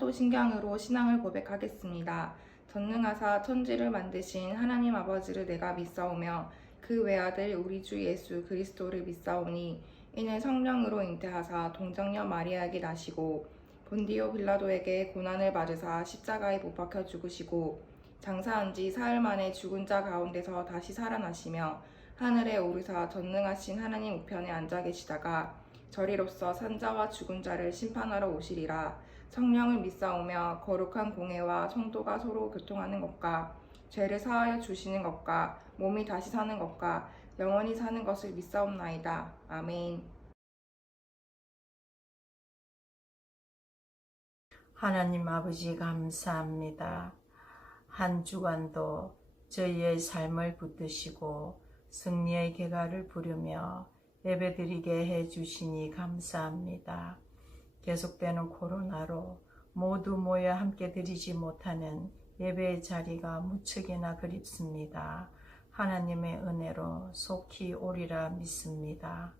사도신경으로 신앙을 고백하겠습니다. 전능하사 천지를 만드신 하나님 아버지를 내가 믿사오며 그 외아들 우리 주 예수 그리스도를 믿사오니 이는 성령으로 잉태하사 동정녀 마리아에게 나시고 본디오 빌라도에게 고난을 받으사 십자가에 못 박혀 죽으시고 장사한 지 사흘 만에 죽은 자 가운데서 다시 살아나시며 하늘에 오르사 전능하신 하나님 우편에 앉아 계시다가 저리로서 산자와 죽은 자를 심판하러 오시리라. 성령을 믿사오며 거룩한 공회와 성도가 서로 교통하는 것과 죄를 사하여 주시는 것과 몸이 다시 사는 것과 영원히 사는 것을 믿사옵나이다. 아멘. 하나님 아버지 감사합니다. 한 주간도 저희의 삶을 붙드시고 승리의 계가를 부르며 예배드리게 해주시니 감사합니다. 계속되는 코로나로 모두 모여 함께 드리지 못하는 예배의 자리가 무척이나 그립습니다. 하나님의 은혜로 속히 오리라 믿습니다.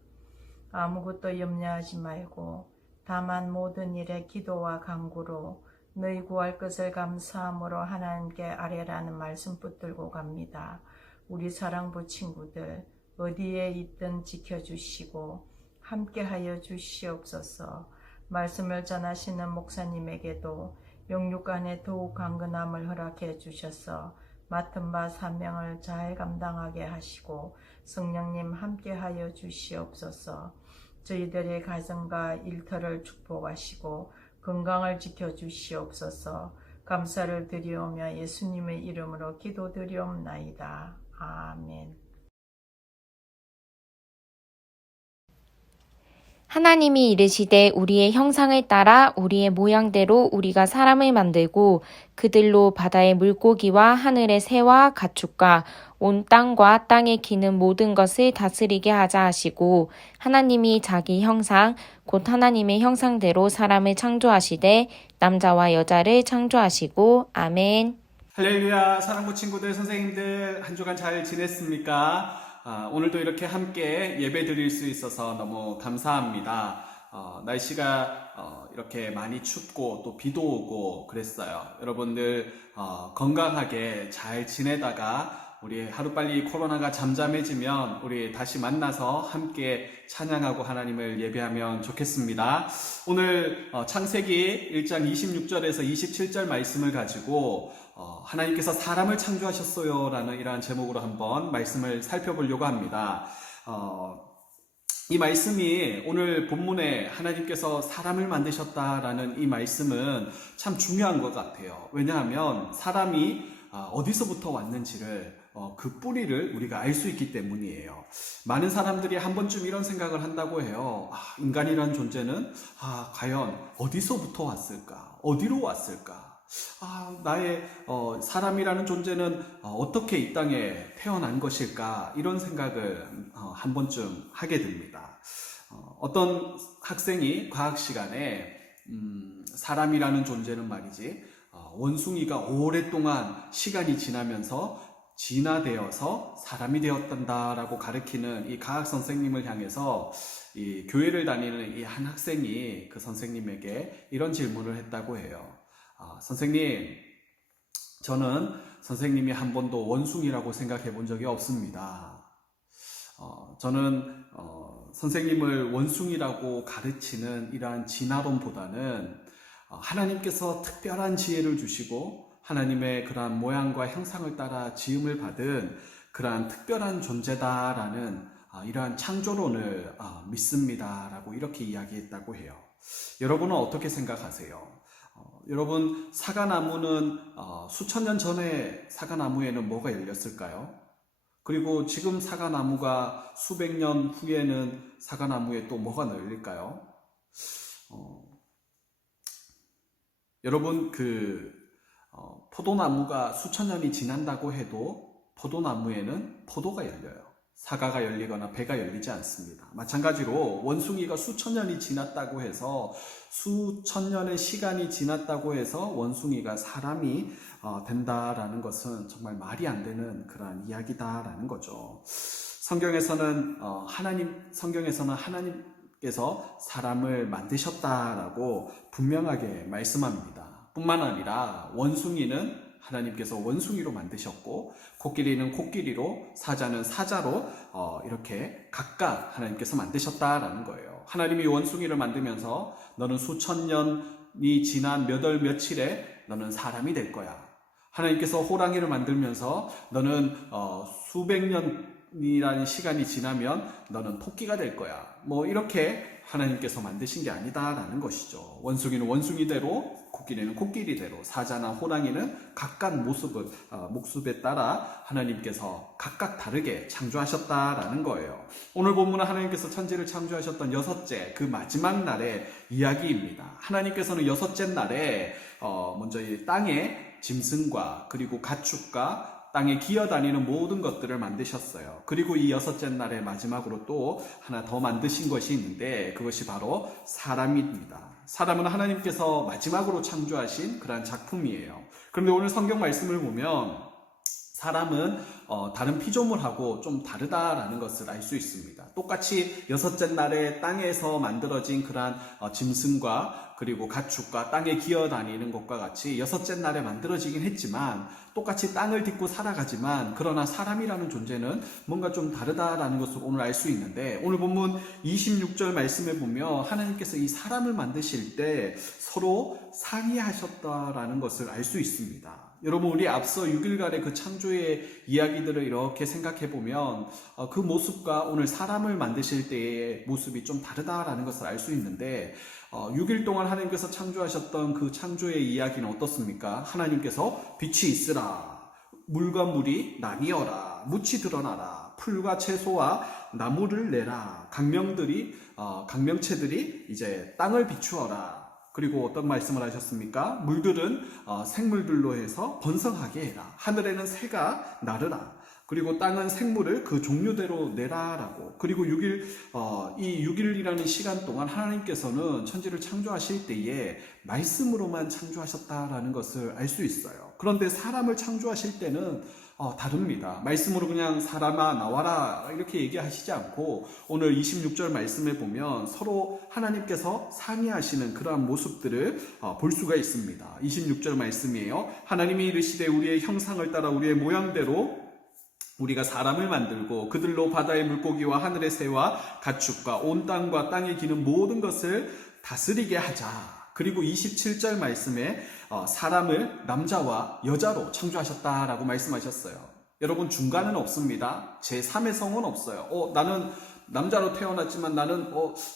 아무것도 염려하지 말고 다만 모든 일에 기도와 간구로 너희 구할 것을 감사함으로 하나님께 아뢰라는 말씀 붙들고 갑니다. 우리 사랑부 친구들 어디에 있든 지켜주시고 함께하여 주시옵소서. 말씀을 전하시는 목사님에게도 영육간에 더욱 강건함을 허락해 주셔서 맡은 바 사명을 잘 감당하게 하시고 성령님 함께하여 주시옵소서. 저희들의 가정과 일터를 축복하시고 건강을 지켜주시옵소서. 감사를 드리오며 예수님의 이름으로 기도드리옵나이다. 아멘. 하나님이 이르시되 우리의 형상을 따라 우리의 모양대로 우리가 사람을 만들고 그들로 바다의 물고기와 하늘의 새와 가축과 온 땅과 땅에 기는 모든 것을 다스리게 하자 하시고 하나님이 자기 형상 곧 하나님의 형상대로 사람을 창조하시되 남자와 여자를 창조하시고 아멘. 할렐루야. 사랑부 친구들, 선생님들 한 주간 잘 지냈습니까? 오늘도 이렇게 함께 예배 드릴 수 있어서 너무 감사합니다. 날씨가 이렇게 많이 춥고 또 비도 오고 그랬어요. 여러분들 건강하게 잘 지내다가 우리 하루빨리 코로나가 잠잠해지면 우리 다시 만나서 함께 찬양하고 하나님을 예배하면 좋겠습니다. 오늘 창세기 1장 26절에서 27절 말씀을 가지고 하나님께서 사람을 창조하셨어요 라는 이러한 제목으로 한번 말씀을 살펴보려고 합니다. 이 말씀이 오늘 본문에 하나님께서 사람을 만드셨다라는 이 말씀은 참 중요한 것 같아요. 왜냐하면 사람이 어디서부터 왔는지를 그 뿌리를 우리가 알 수 있기 때문이에요. 많은 사람들이 한 번쯤 이런 생각을 한다고 해요. 인간이란 존재는 과연 어디서부터 왔을까? 어디로 왔을까? 나의 사람이라는 존재는 어떻게 이 땅에 태어난 것일까? 이런 생각을 한 번쯤 하게 됩니다. 어떤 학생이 과학 시간에 사람이라는 존재는 말이지 원숭이가 오랫동안 시간이 지나면서 진화되어서 사람이 되었단다라고 가르치는 이 과학 선생님을 향해서 이 교회를 다니는 이 한 학생이 그 선생님에게 이런 질문을 했다고 해요. 선생님, 저는 선생님이 한 번도 원숭이라고 생각해 본 적이 없습니다. 저는 선생님을 원숭이라고 가르치는 이러한 진화론보다는 하나님께서 특별한 지혜를 주시고 하나님의 그러한 모양과 형상을 따라 지음을 받은 그러한 특별한 존재다라는 이러한 창조론을 믿습니다라고 이렇게 이야기했다고 해요. 여러분은 어떻게 생각하세요? 여러분, 사과나무는 수천 년 전에 사과나무에는 뭐가 열렸을까요? 그리고 지금 사과나무가 수백 년 후에는 사과나무에 또 뭐가 열릴까요? 여러분, 포도나무가 수천 년이 지난다고 해도 포도나무에는 포도가 열려요. 사과가 열리거나 배가 열리지 않습니다. 마찬가지로 원숭이가 수천 년이 지났다고 해서 수천 년의 시간이 지났다고 해서 원숭이가 사람이 된다라는 것은 정말 말이 안 되는 그런 이야기다라는 거죠. 성경에서는 하나님께서 사람을 만드셨다라고 분명하게 말씀합니다. 뿐만 아니라 원숭이는 하나님께서 원숭이로 만드셨고, 코끼리는 코끼리로, 사자는 사자로 이렇게 각각 하나님께서 만드셨다라는 거예요. 하나님이 원숭이를 만들면서 너는 수천 년이 지난 몇 월 며칠에 너는 사람이 될 거야. 하나님께서 호랑이를 만들면서 너는 수백 년이라는 시간이 지나면 너는 토끼가 될 거야. 뭐 이렇게 하나님께서 만드신 게 아니다라는 것이죠. 원숭이는 원숭이대로, 코끼리는 코끼리대로, 사자나 호랑이는 각각 모습에 따라 하나님께서 각각 다르게 창조하셨다라는 거예요. 오늘 본문은 하나님께서 천지를 창조하셨던 여섯째, 그 마지막 날의 이야기입니다. 하나님께서는 여섯째 날에 먼저 이 땅에 짐승과 그리고 가축과 땅에 기어다니는 모든 것들을 만드셨어요. 그리고 이 여섯째 날에 마지막으로 또 하나 더 만드신 것이 있는데, 그것이 바로 사람입니다. 사람은 하나님께서 마지막으로 창조하신 그러한 작품이에요. 그런데 오늘 성경 말씀을 보면 사람은 다른 피조물하고 좀 다르다라는 것을 알 수 있습니다. 똑같이 여섯째 날에 땅에서 만들어진 그러한 짐승과 그리고 가축과 땅에 기어다니는 것과 같이 여섯째 날에 만들어지긴 했지만 똑같이 땅을 딛고 살아가지만, 그러나 사람이라는 존재는 뭔가 좀 다르다라는 것을 오늘 알 수 있는데, 오늘 본문 26절 말씀에 보면 하나님께서 이 사람을 만드실 때 서로 상의하셨다라는 것을 알 수 있습니다. 여러분, 우리 앞서 6일간의 그 창조의 이야기들을 이렇게 생각해 보면 그 모습과 오늘 사람을 만드실 때의 모습이 좀 다르다라는 것을 알 수 있는데, 6일 동안 하나님께서 창조하셨던 그 창조의 이야기는 어떻습니까? 하나님께서 빛이 있으라, 물과 물이 나뉘어라, 묻이 드러나라, 풀과 채소와 나무를 내라, 강명체들이 이제 땅을 비추어라. 그리고 어떤 말씀을 하셨습니까? 물들은 생물들로 해서 번성하게 해라. 하늘에는 새가 나르라. 그리고 땅은 생물을 그 종류대로 내라라고. 그리고 이 6일이라는 시간 동안 하나님께서는 천지를 창조하실 때에 말씀으로만 창조하셨다라는 것을 알 수 있어요. 그런데 사람을 창조하실 때는 다릅니다. 말씀으로 그냥 사람아 나와라 이렇게 얘기하시지 않고, 오늘 26절 말씀에 보면 서로 하나님께서 상의하시는 그러한 모습들을 볼 수가 있습니다. 26절 말씀이에요. 하나님이 이르시되 우리의 형상을 따라 우리의 모양대로 우리가 사람을 만들고 그들로 바다의 물고기와 하늘의 새와 가축과 온 땅과 땅에 기는 모든 것을 다스리게 하자. 그리고 27절 말씀에 사람을 남자와 여자로 창조하셨다라고 말씀하셨어요. 여러분, 중간은 없습니다. 제3의 성은 없어요. 나는 남자로 태어났지만 나는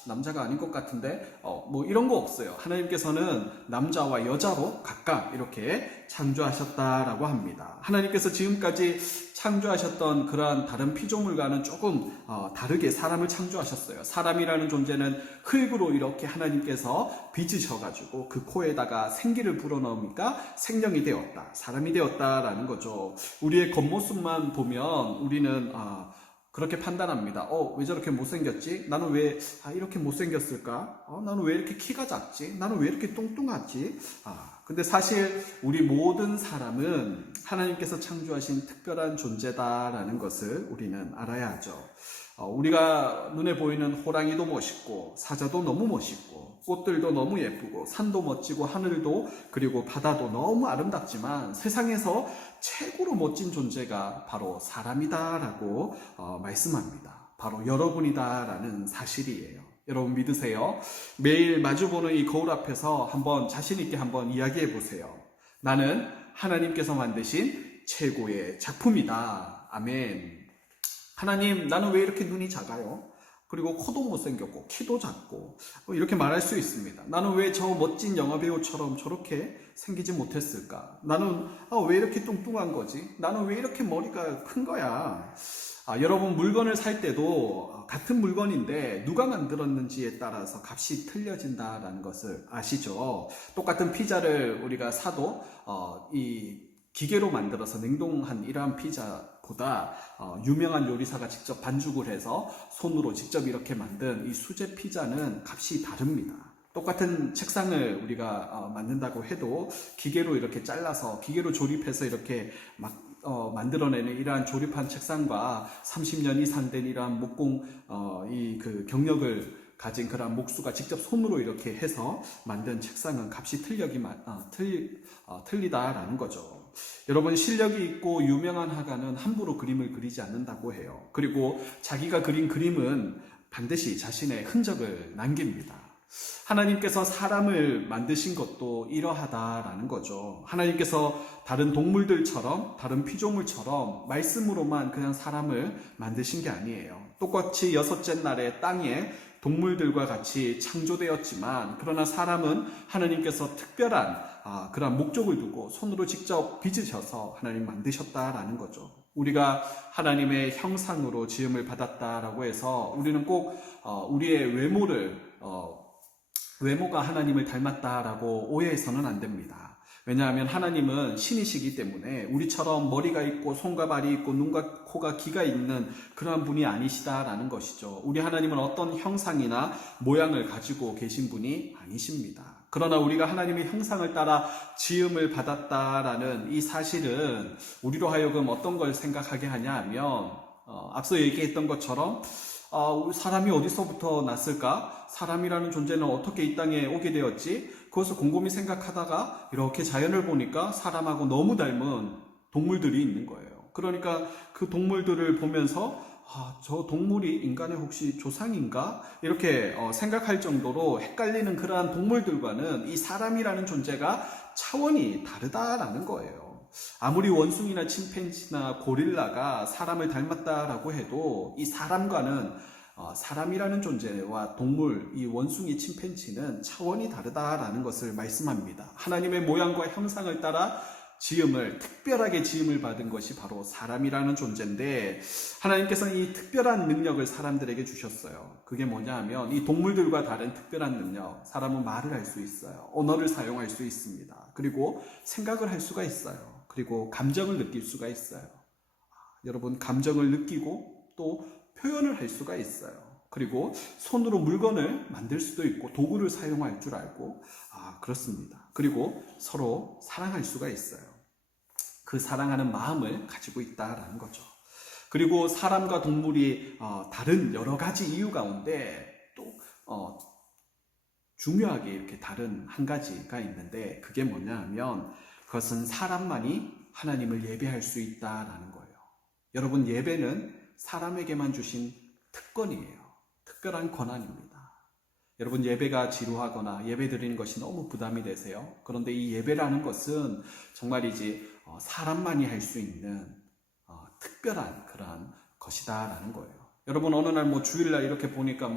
남자가 아닌 것 같은데 뭐 이런 거 없어요. 하나님께서는 남자와 여자로 각각 이렇게 창조하셨다라고 합니다. 하나님께서 지금까지 창조하셨던 그러한 다른 피조물과는 조금 다르게 사람을 창조하셨어요. 사람이라는 존재는 흙으로 이렇게 하나님께서 빚으셔가지고 그 코에다가 생기를 불어넣으니까 생명이 되었다, 사람이 되었다라는 거죠. 우리의 겉모습만 보면 우리는 그렇게 판단합니다. 왜 저렇게 못생겼지? 나는 왜 이렇게 못생겼을까? 나는 왜 이렇게 키가 작지? 나는 왜 이렇게 뚱뚱하지? 근데 사실 우리 모든 사람은 하나님께서 창조하신 특별한 존재다라는 것을 우리는 알아야 하죠. 우리가 눈에 보이는 호랑이도 멋있고 사자도 너무 멋있고 꽃들도 너무 예쁘고 산도 멋지고 하늘도 그리고 바다도 너무 아름답지만 세상에서 최고로 멋진 존재가 바로 사람이다라고 말씀합니다. 바로 여러분이다라는 사실이에요. 여러분 믿으세요? 매일 마주보는 이 거울 앞에서 한번 자신 있게 한번 이야기해 보세요. 나는 하나님께서 만드신 최고의 작품이다. 아멘. 하나님, 나는 왜 이렇게 눈이 작아요? 그리고 코도 못생겼고 키도 작고 이렇게 말할 수 있습니다. 나는 왜 저 멋진 영화배우처럼 저렇게 생기지 못했을까? 나는 왜 이렇게 뚱뚱한 거지? 나는 왜 이렇게 머리가 큰 거야? 여러분, 물건을 살 때도 같은 물건인데 누가 만들었는지에 따라서 값이 틀려진다라는 것을 아시죠? 똑같은 피자를 우리가 사도 이 기계로 만들어서 냉동한 이러한 피자보다 유명한 요리사가 직접 반죽을 해서 손으로 직접 이렇게 만든 이 수제 피자는 값이 다릅니다. 똑같은 책상을 우리가 만든다고 해도 기계로 이렇게 잘라서 기계로 조립해서 이렇게 막 만들어내는 이러한 조립한 책상과 30년 이상 된 이러한 목공 그 경력을 가진 그런 목수가 직접 손으로 이렇게 해서 만든 책상은 값이 틀리다라는 거죠. 여러분, 실력이 있고 유명한 화가는 함부로 그림을 그리지 않는다고 해요. 그리고 자기가 그린 그림은 반드시 자신의 흔적을 남깁니다. 하나님께서 사람을 만드신 것도 이러하다라는 거죠. 하나님께서 다른 동물들처럼, 다른 피조물처럼 말씀으로만 그냥 사람을 만드신 게 아니에요. 똑같이 여섯째 날에 땅에 동물들과 같이 창조되었지만, 그러나 사람은 하나님께서 특별한 그런 목적을 두고 손으로 직접 빚으셔서 하나님 만드셨다라는 거죠. 우리가 하나님의 형상으로 지음을 받았다라고 해서 우리는 꼭 우리의 외모가 하나님을 닮았다라고 오해해서는 안 됩니다. 왜냐하면 하나님은 신이시기 때문에 우리처럼 머리가 있고 손과 발이 있고 눈과 코가 귀가 있는 그러한 분이 아니시다라는 것이죠. 우리 하나님은 어떤 형상이나 모양을 가지고 계신 분이 아니십니다. 그러나 우리가 하나님의 형상을 따라 지음을 받았다라는 이 사실은 우리로 하여금 어떤 걸 생각하게 하냐 하면 앞서 얘기했던 것처럼 사람이 어디서부터 났을까? 사람이라는 존재는 어떻게 이 땅에 오게 되었지? 그것을 곰곰이 생각하다가 이렇게 자연을 보니까 사람하고 너무 닮은 동물들이 있는 거예요. 그러니까 그 동물들을 보면서 저 동물이 인간의 혹시 조상인가? 이렇게 생각할 정도로 헷갈리는 그러한 동물들과는 이 사람이라는 존재가 차원이 다르다라는 거예요. 아무리 원숭이나 침팬지나 고릴라가 사람을 닮았다라고 해도 이 사람과는 사람이라는 존재와 동물, 이 원숭이, 침팬지는 차원이 다르다라는 것을 말씀합니다. 하나님의 모양과 형상을 따라 특별하게 지음을 받은 것이 바로 사람이라는 존재인데, 하나님께서는 이 특별한 능력을 사람들에게 주셨어요. 그게 뭐냐 하면 이 동물들과 다른 특별한 능력, 사람은 말을 할 수 있어요. 언어를 사용할 수 있습니다. 그리고 생각을 할 수가 있어요. 그리고 감정을 느낄 수가 있어요. 여러분, 감정을 느끼고 또 표현을 할 수가 있어요. 그리고 손으로 물건을 만들 수도 있고 도구를 사용할 줄 알고 그렇습니다. 그리고 서로 사랑할 수가 있어요. 그 사랑하는 마음을 가지고 있다라는 거죠. 그리고 사람과 동물이 다른 여러 가지 이유 가운데 또 중요하게 이렇게 다른 한 가지가 있는데, 그게 뭐냐 하면 그것은 사람만이 하나님을 예배할 수 있다라는 거예요. 여러분, 예배는 사람에게만 주신 특권이에요. 특별한 권한입니다. 여러분, 예배가 지루하거나 예배 드리는 것이 너무 부담이 되세요? 그런데 이 예배라는 것은 정말이지 사람만이 할 수 있는 특별한 그러한 것이다라는 거예요. 여러분, 어느 날 주일날 이렇게 보니까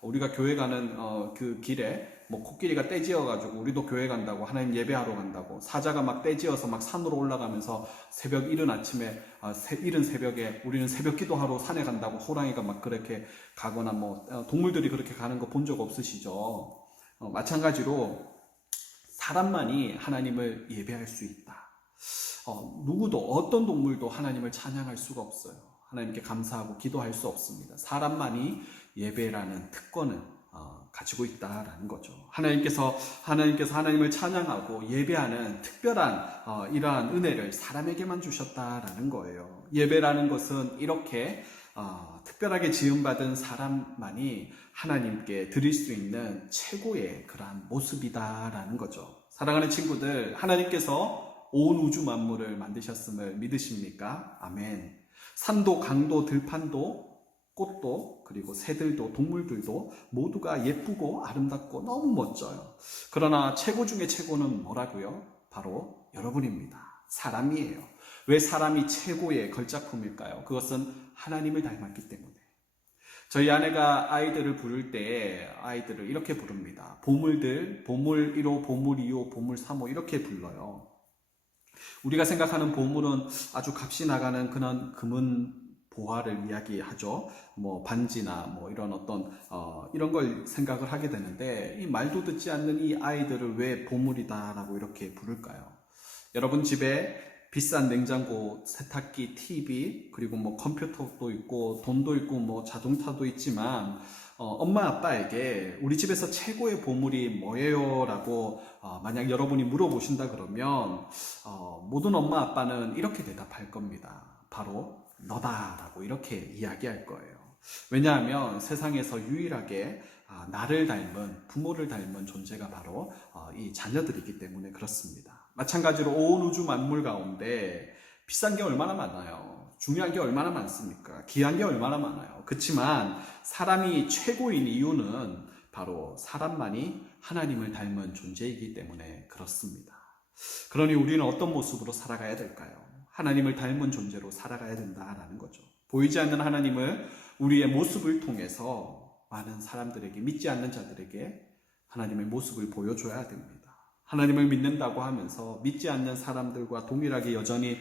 우리가 교회 가는 그 길에 코끼리가 떼지어가지고 우리도 교회 간다고, 하나님 예배하러 간다고, 사자가 막 떼지어서 막 산으로 올라가면서 이른 새벽에 우리는 새벽 기도하러 산에 간다고 호랑이가 막 그렇게 가거나 동물들이 그렇게 가는 거 본 적 없으시죠? 마찬가지로 사람만이 하나님을 예배할 수 있다. 누구도, 어떤 동물도 하나님을 찬양할 수가 없어요. 하나님께 감사하고 기도할 수 없습니다. 사람만이 예배라는 특권을 가지고 있다라는 거죠. 하나님께서 하나님을 찬양하고 예배하는 특별한 이러한 은혜를 사람에게만 주셨다라는 거예요. 예배라는 것은 이렇게 특별하게 지음받은 사람만이 하나님께 드릴 수 있는 최고의 그러한 모습이다라는 거죠. 사랑하는 친구들, 하나님께서 온 우주 만물을 만드셨음을 믿으십니까? 아멘. 산도, 강도, 들판도, 꽃도, 그리고 새들도, 동물들도 모두가 예쁘고 아름답고 너무 멋져요. 그러나 최고 중에 최고는 뭐라고요? 바로 여러분입니다. 사람이에요. 왜 사람이 최고의 걸작품일까요? 그것은 하나님을 닮았기 때문에. 저희 아내가 아이들을 부를 때 아이들을 이렇게 부릅니다. 보물들, 보물 1호, 보물 2호, 보물 3호 이렇게 불러요. 우리가 생각하는 보물은 아주 값이 나가는 그런 금은 보화를 이야기하죠. 반지나 이런 이런 걸 생각을 하게 되는데, 이 말도 듣지 않는 이 아이들을 왜 보물이다라고 이렇게 부를까요? 여러분 집에 비싼 냉장고, 세탁기, TV, 그리고 컴퓨터도 있고 돈도 있고 자동차도 있지만 엄마 아빠에게 우리 집에서 최고의 보물이 뭐예요? 라고 만약 여러분이 물어보신다 그러면 모든 엄마 아빠는 이렇게 대답할 겁니다. 바로 너다 라고 이렇게 이야기할 거예요. 왜냐하면 세상에서 유일하게 나를 닮은, 부모를 닮은 존재가 바로 이 자녀들이기 때문에 그렇습니다. 마찬가지로 온 우주 만물 가운데 비싼 게 얼마나 많아요. 중요한 게 얼마나 많습니까? 귀한 게 얼마나 많아요. 그렇지만 사람이 최고인 이유는 바로 사람만이 하나님을 닮은 존재이기 때문에 그렇습니다. 그러니 우리는 어떤 모습으로 살아가야 될까요? 하나님을 닮은 존재로 살아가야 된다라는 거죠. 보이지 않는 하나님을 우리의 모습을 통해서 많은 사람들에게, 믿지 않는 자들에게 하나님의 모습을 보여줘야 됩니다. 하나님을 믿는다고 하면서 믿지 않는 사람들과 동일하게 여전히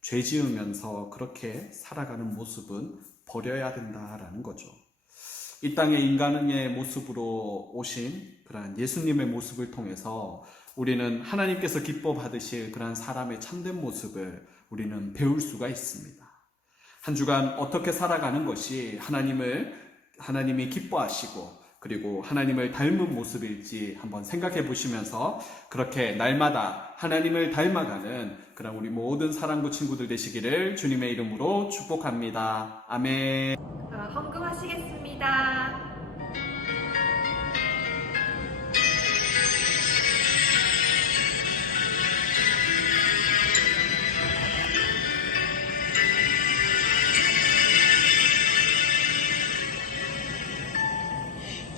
죄 지으면서 그렇게 살아가는 모습은 버려야 된다라는 거죠. 이 땅에 인간의 모습으로 오신 그러한 예수님의 모습을 통해서 우리는 하나님께서 기뻐 받으실 그러한 사람의 참된 모습을 우리는 배울 수가 있습니다. 한 주간 어떻게 살아가는 것이 하나님이 기뻐하시고 그리고 하나님을 닮은 모습일지 한번 생각해 보시면서 그렇게 날마다 하나님을 닮아가는 그런 우리 모든 사랑부 친구들 되시기를 주님의 이름으로 축복합니다. 아멘. 헌금하시겠습니다.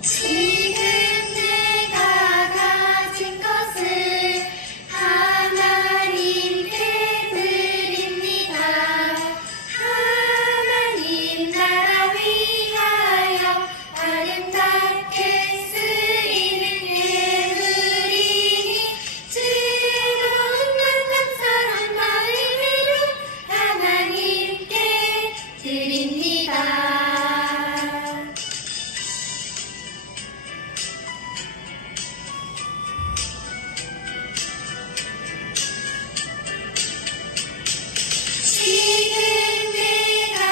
지금 내가 가진 것을 하나님께 드립니다. 하나님 나라 위하여 아름답게 쓰이는 예물이니 즐거운 감사한 마음으로 하나님께 드립니다. 지금 내가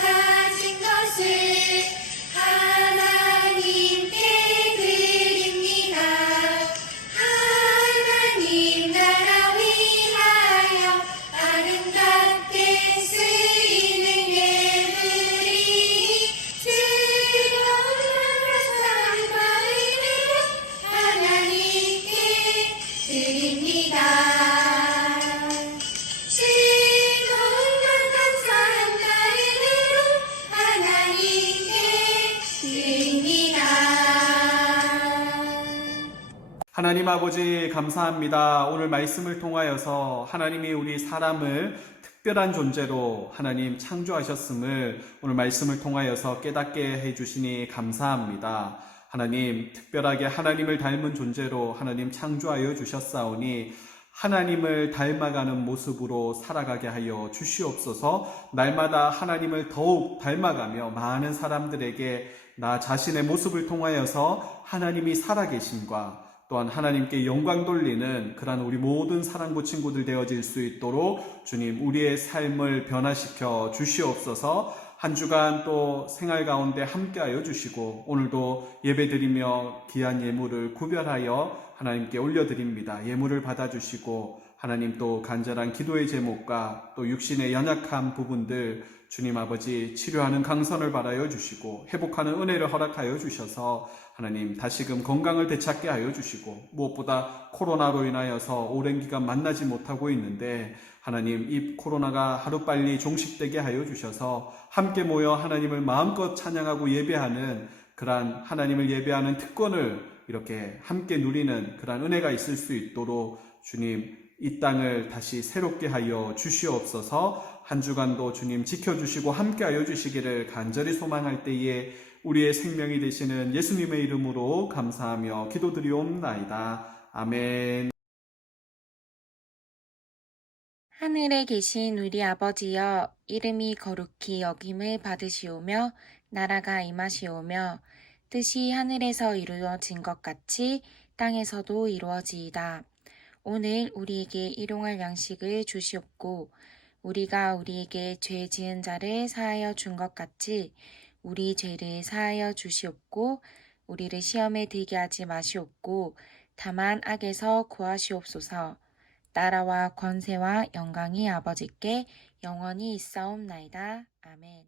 가진 것을 하나님께 드립니다. 하나님 나라 위하여 아름답게 쓰이는 예물이 즐거운 감사한 마음으로 하나님께 드립니다. 즐거운 감사한 마음으로 하나님께 드립니다. 하나님 아버지 감사합니다. 오늘 말씀을 통하여서 하나님이 우리 사람을 특별한 존재로 하나님 창조하셨음을 오늘 말씀을 통하여서 깨닫게 해주시니 감사합니다. 하나님 특별하게 하나님을 닮은 존재로 하나님 창조하여 주셨사오니 하나님을 닮아가는 모습으로 살아가게 하여 주시옵소서. 날마다 하나님을 더욱 닮아가며 많은 사람들에게 나 자신의 모습을 통하여서 하나님이 살아계심과 또한 하나님께 영광 돌리는 그러한 우리 모든 사랑부 친구들 되어질 수 있도록 주님 우리의 삶을 변화시켜 주시옵소서. 한 주간 또 생활 가운데 함께하여 주시고 오늘도 예배드리며 귀한 예물을 구별하여 하나님께 올려드립니다. 예물을 받아주시고 하나님 또 간절한 기도의 제목과 또 육신의 연약한 부분들 주님 아버지 치료하는 강선을 바라여 주시고 회복하는 은혜를 허락하여 주셔서 하나님 다시금 건강을 되찾게 하여 주시고 무엇보다 코로나로 인하여서 오랜 기간 만나지 못하고 있는데 하나님 이 코로나가 하루빨리 종식되게 하여 주셔서 함께 모여 하나님을 마음껏 찬양하고 예배하는 그러한 하나님을 예배하는 특권을 이렇게 함께 누리는 그러한 은혜가 있을 수 있도록 주님 이 땅을 다시 새롭게 하여 주시옵소서. 한 주간도 주님 지켜주시고 함께 하여 주시기를 간절히 소망할 때에 우리의 생명이 되시는 예수님의 이름으로 감사하며 기도드리옵나이다. 아멘. 하늘에 계신 우리 아버지여, 이름이 거룩히 여김을 받으시오며 나라가 임하시오며 뜻이 하늘에서 이루어진 것 같이 땅에서도 이루어지이다. 오늘 우리에게 일용할 양식을 주시옵고 우리가 우리에게 죄 지은 자를 사하여 준 것 같이 우리 죄를 사하여 주시옵고 우리를 시험에 들게 하지 마시옵고 다만 악에서 구하시옵소서. 나라와 권세와 영광이 아버지께 영원히 있사옵나이다. 아멘.